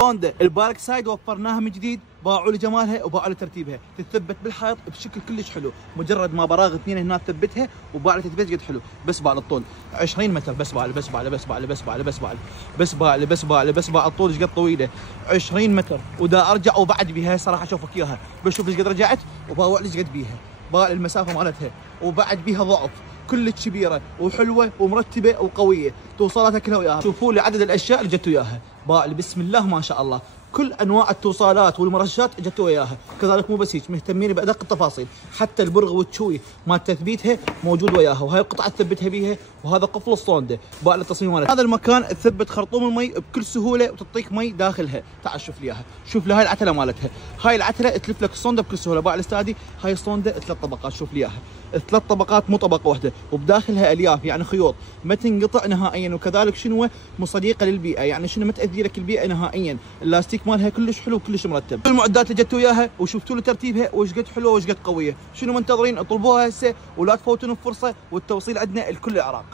الصوندة البارك سايد وفرناها من جديد، باعوا لي جمالها وباعوا لي ترتيبها، تثبت بالحائط بشكل كلش حلو، مجرد ما براغ اثنين هنا تثبتها وباع لي تثبيت قد حلو، بس باع الطول 20 متر، بس باع الطول ايش قد طويله 20 متر، ودا ارجع وبعد بيها صراحه اشوفك اياها، بشوف ايش قد رجعت وباوع لي ايش قد بيها، باع المسافه مالتها وبعد بيها ضعف، كلش كبيره وحلوه ومرتبه وقويه، توصلاتها كلها وياها، شوفوا لي عدد الاشياء اللي جت وياها، باع بسم الله ما شاء الله، كل انواع التوصالات والمرشات جت وياها، كذلك مو بس هيك مهتمين بادق التفاصيل، حتى البرغ والتشوي مال تثبيتها موجود وياها، وهاي القطعه تثبتها بيها، وهذا قفل الصونده، باع التصميم مالها، هذا المكان تثبت خرطوم المي بكل سهوله وتعطيك مي داخلها، تعال شوف لي اياها، شوف لي هاي العتله مالتها، هاي العتله تلف لك الصونده بكل سهوله، باع الاستادي هاي الصونده 3 طبقات، شوف لي اياها 3 طبقات مو طبقه واحده، وبداخلها الياف يعني خيوط ما تنقطع نهائيا، وكذلك شنو صديقه للبيئه، يعني شنو ما تاذي لك البيئه نهائيا، اللاستيك مالها كلش حلو وكلش مرتب، المعدات اللي جت وياها وشفتوا له ترتيبها وايش قد حلوه وايش قد قويه، شنو منتظرين اطلبوها هسه ولا تفوتون الفرصه، والتوصيل عندنا لكل العراق.